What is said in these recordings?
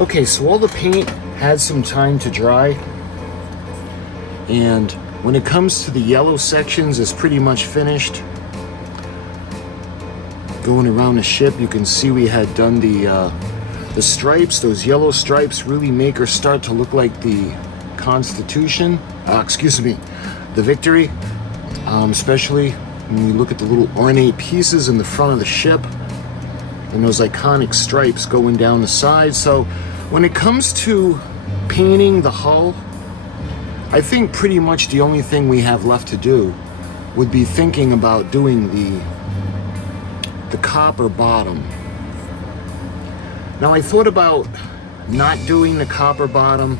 Okay, so all the paint had some time to dry, and when it comes to the yellow sections, it's pretty much finished. Going around the ship, you can see we had done the stripes. Those yellow stripes really make her start to look like the Constitution. Excuse me, the Victory. Especially when you look at the little ornate pieces in the front of the ship and those iconic stripes going down the side. So when it comes to painting the hull, I think pretty much the only thing we have left to do would be thinking about doing the copper bottom. Now I thought about not doing the copper bottom,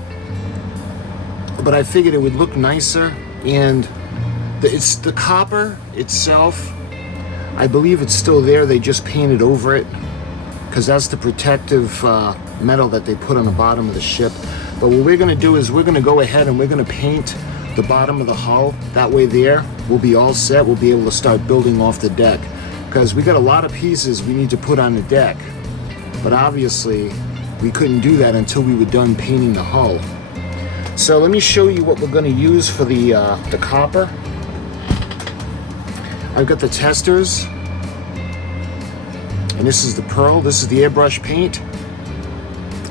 but I figured it would look nicer, and it's the copper itself, I believe it's still there. They just painted over it because that's the protective metal that they put on the bottom of the ship. But what we're going to do is we're going to go ahead and we're going to paint the bottom of the hull. That way there we'll be all set. We'll be able to start building off the deck because we got a lot of pieces we need to put on the deck, but obviously we couldn't do that until we were done painting the hull. So let me show you what we're going to use for the copper. I've got the testers, and this is the pearl. This is the airbrush paint,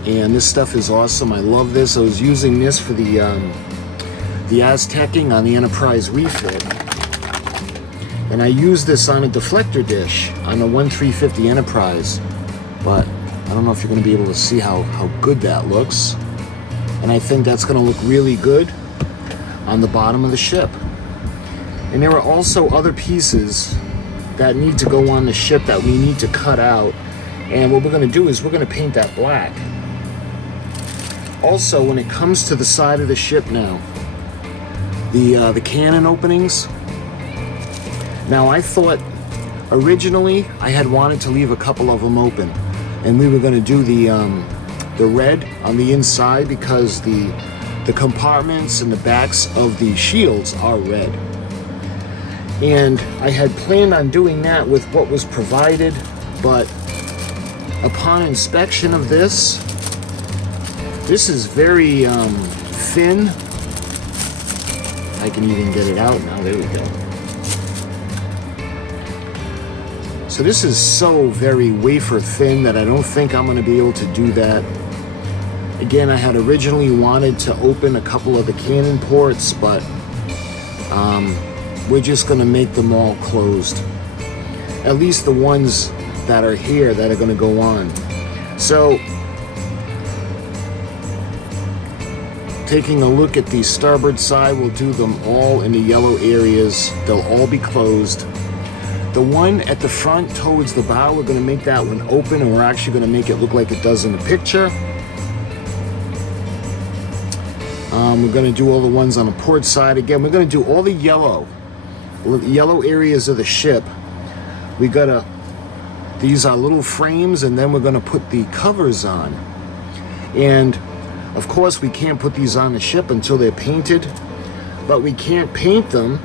and this stuff is awesome. I love this. I was using this for the Aztecing on the Enterprise refit, and I used this on a deflector dish on the 1350 Enterprise, but I don't know if you're going to be able to see how good that looks, and I think that's going to look really good on the bottom of the ship. And there are also other pieces that need to go on the ship that we need to cut out. And what we're going to do is we're going to paint that black. Also, when it comes to the side of the ship now, the cannon openings. Now, I thought originally I had wanted to leave a couple of them open, and we were going to do the red on the inside because the compartments and the backs of the shields are red. And I had planned on doing that with what was provided, but upon inspection of this is very thin. I can even get it out now. There we go. So this is so very wafer thin that I don't think I'm going to be able to do that. Again, I had originally wanted to open a couple of the cannon ports, but we're just going to make them all closed. At least the ones that are here that are going to go on. So, taking a look at the starboard side, we'll do them all in the yellow areas. They'll all be closed. The one at the front towards the bow, we're going to make that one open, and we're actually going to make it look like it does in the picture. We're going to do all the ones on the port side. Again, we're going to do all the yellow areas of the ship. These are little frames, and then we're going to put the covers on. And of course we can't put these on the ship until they're painted, but we can't paint them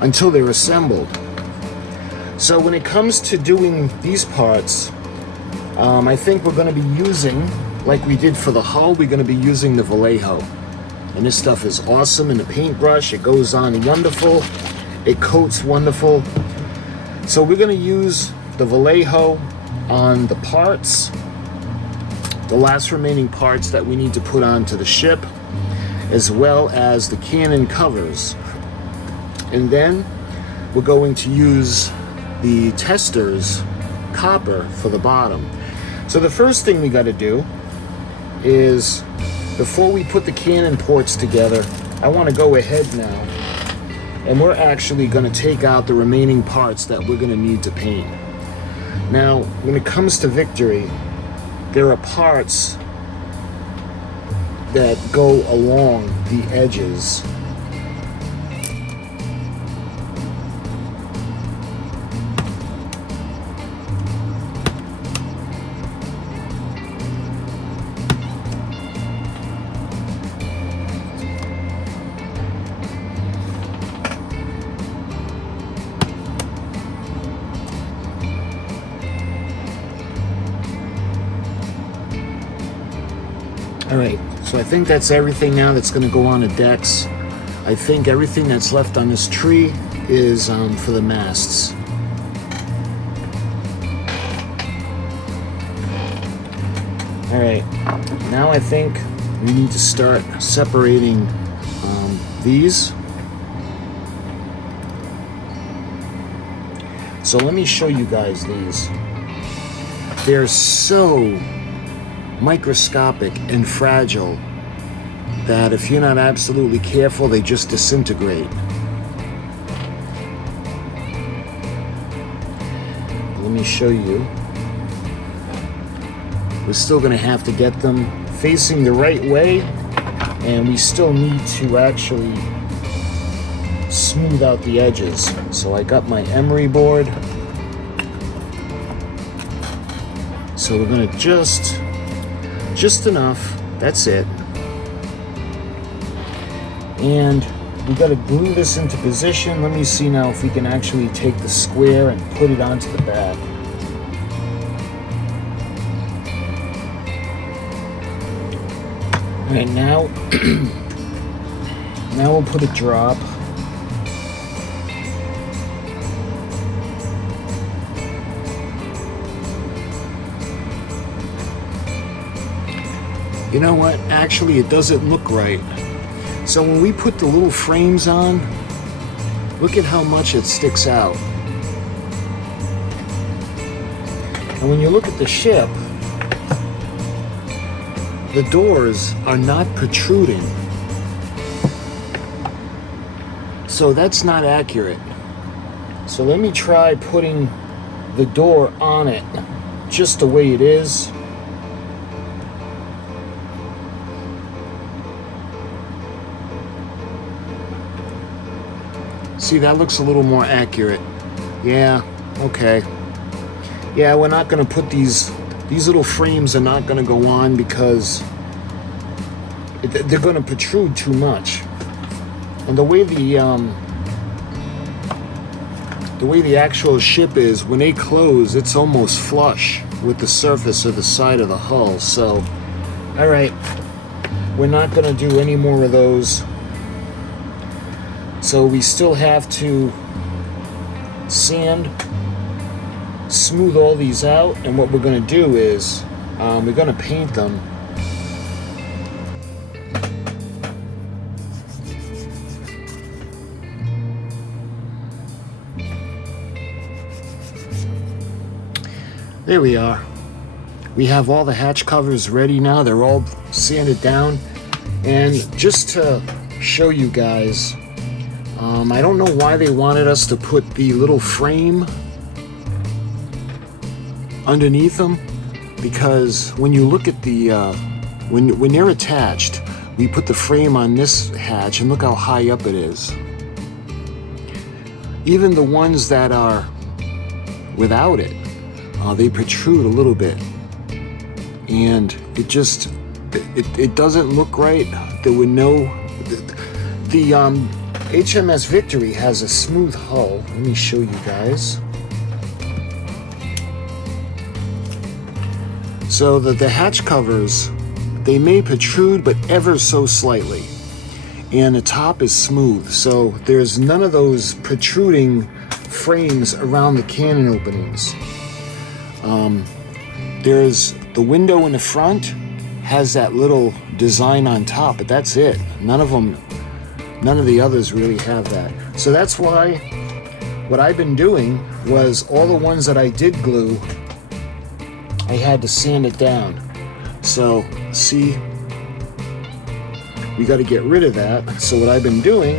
until they're assembled. So when it comes to doing these parts, I think we're going to be using, like we did for the hull, we're going to be using the Vallejo. And this stuff is awesome in the paintbrush. It goes on wonderful. It coats wonderful. So we're going to use the Vallejo on the parts, the last remaining parts that we need to put onto the ship, as well as the cannon covers. And then we're going to use the testers copper for the bottom. So the first thing we got to do is, before we put the cannon ports together, I want to go ahead now, and we're actually going to take out the remaining parts that we're going to need to paint. Now, when it comes to Victory, there are parts that go along the edges. All right, so I think that's everything now that's going to go on the decks. I think everything that's left on this tree is for the masts. All right, now I think we need to start separating these. So let me show you guys these. They're so microscopic and fragile that if you're not absolutely careful, they just disintegrate. Let me show you. We're still going to have to get them facing the right way, and we still need to actually smooth out the edges. So I got my emery board. So we're going to just enough, that's it. And we got to glue this into position. Let me see now if we can actually take the square and put it onto the back. All right, now we'll put a drop. You know what? Actually, it doesn't look right. So when we put the little frames on, look at how much it sticks out. And when you look at the ship, the doors are not protruding. So that's not accurate. So let me try putting the door on it just the way it is. See, that looks a little more accurate. Yeah, okay. Yeah, we're not going to put these little frames are not going to go on because they're going to protrude too much. And the way the actual ship is, when they close, it's almost flush with the surface of the side of the hull. So, all right, we're not going to do any more of those. So we still have to sand, smooth all these out, and what we're going to do is we're going to paint them. There we are. We have all the hatch covers ready now. They're all sanded down. And just to show you guys, I don't know why they wanted us to put the little frame underneath them, because when you look at the when they're attached, we put the frame on this hatch and look how high up it is. Even the ones that are without it, they protrude a little bit, and it just it doesn't look right. There were no the HMS Victory has a smooth hull. Let me show you guys. So the hatch covers, they may protrude, but ever so slightly. And the top is smooth, so there's none of those protruding frames around the cannon openings. There's the window in the front, has that little design on top, but that's it. None of the others really have that. So that's why what I've been doing was all the ones that I did glue, I had to sand it down. So see, we got to get rid of that. So what I've been doing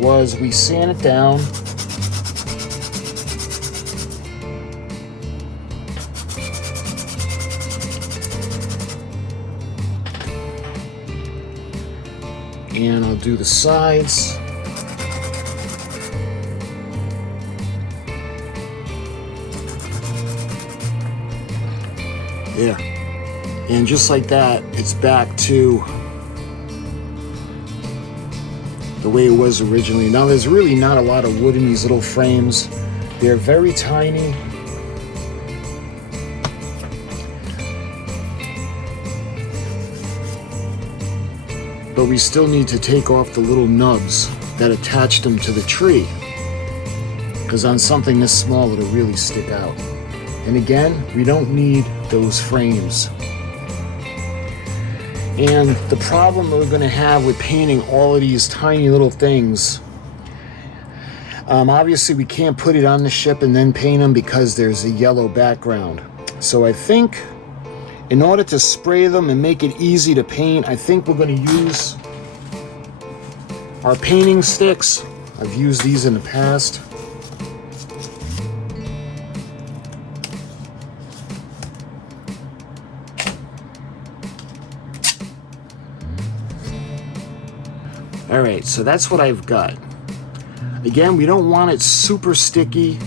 was we sand it down. And I'll do the sides. There. And just like that, it's back to the way it was originally. Now there's really not a lot of wood in these little frames. They're very tiny. but we still need to take off the little nubs that attach them to the tree, because on something this small it'll really stick out. And again, we don't need those frames. And the problem we're going to have with painting all of these tiny little things, obviously we can't put it on the ship and then paint them because there's a yellow background. So I think in order to spray them and make it easy to paint, I think we're going to use our painting sticks. I've used these in the past. Alright, so that's what I've got. Again, we don't want it super sticky,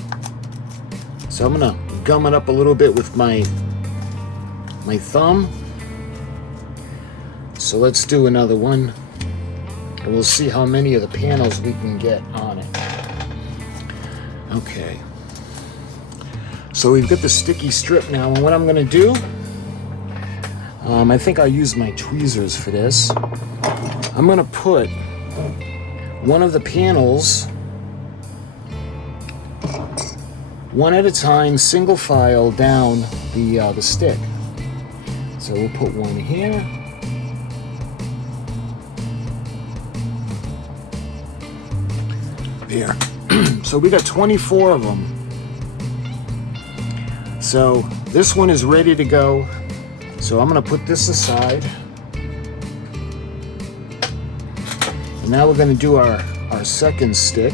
so I'm going to gum it up a little bit with my thumb. So let's do another one, and we'll see how many of the panels we can get on it. Okay. So we've got the sticky strip now, and what I'm going to do, I think I'll use my tweezers for this. I'm going to put one of the panels one at a time, single file down the stick. So we'll put one here. There. So we got 24 of them. So this one is ready to go. So I'm going to put this aside. And now we're going to do our second stick.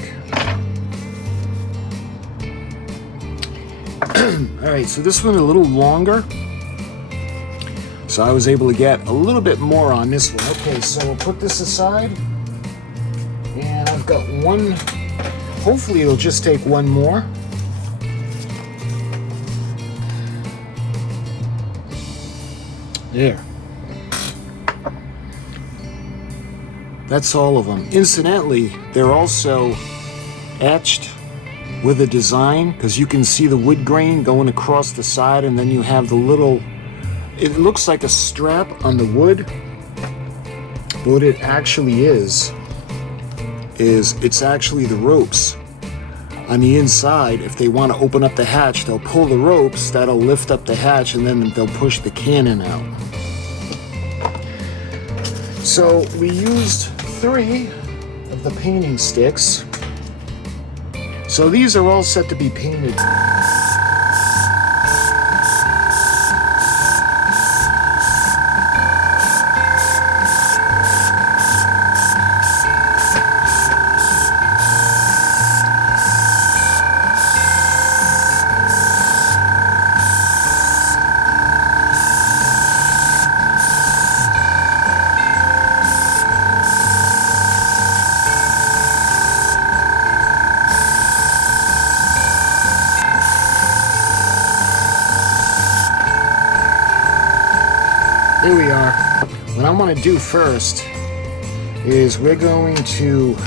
Alright, so this one a little longer. So I was able to get a little bit more on this one. Okay, so we'll put this aside. And I've got one. Hopefully it'll just take one more. There. That's all of them. Incidentally, they're also etched with a design, because you can see the wood grain going across the side, and then you have the little, it looks like a strap on the wood, but what it actually is it's actually the ropes on the inside. If they want to open up the hatch, they'll pull the ropes, that'll lift up the hatch, and then they'll push the cannon out. So we used 3 of the painting sticks. So these are all set to be painted. Here we are. What I'm going to do first is we're going to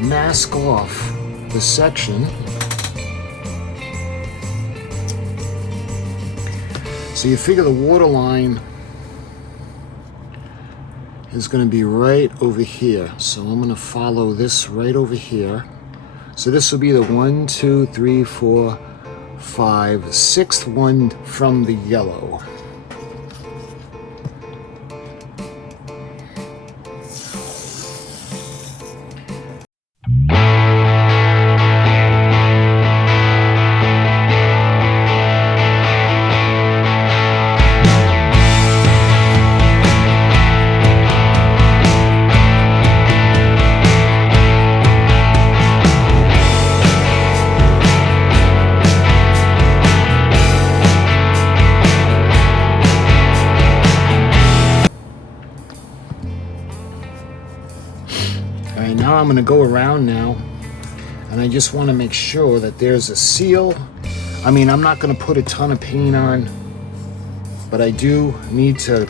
mask off the section. So you figure the water line is going to be right over here. So I'm going to follow this right over here. So this will be the 1, 2, 3, 4, 5, 6th one from the yellow. Alright, now I'm going to go around now, and I just want to make sure that there's a seal. I mean, I'm not going to put a ton of paint on, but I do need to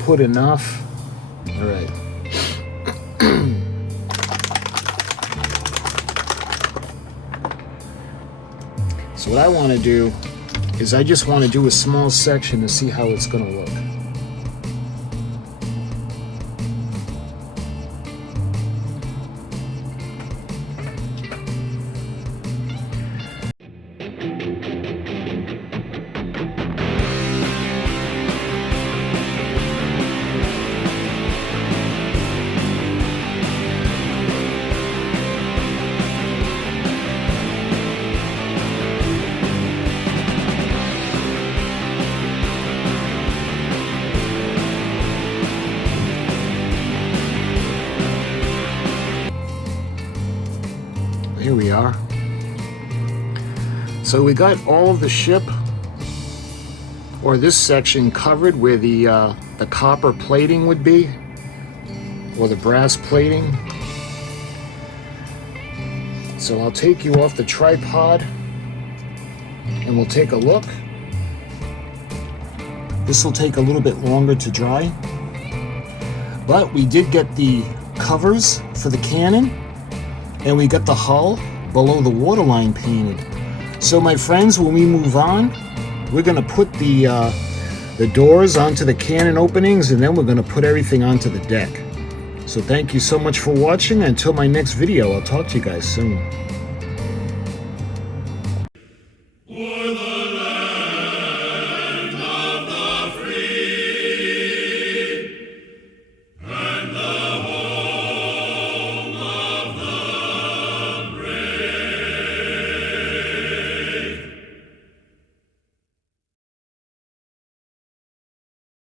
put enough. Alright. So what I want to do is I just want to do a small section to see how it's going to look. Here we are. So we got all of the ship, or this section, covered where the copper plating would be, or the brass plating. So I'll take you off the tripod and we'll take a look. This will take a little bit longer to dry, but we did get the covers for the cannon, and we got the hull below the waterline painted. So my friends, when we move on, we're going to put the doors onto the cannon openings, and then we're going to put everything onto the deck. So thank you so much for watching. Until my next video, I'll talk to you guys soon.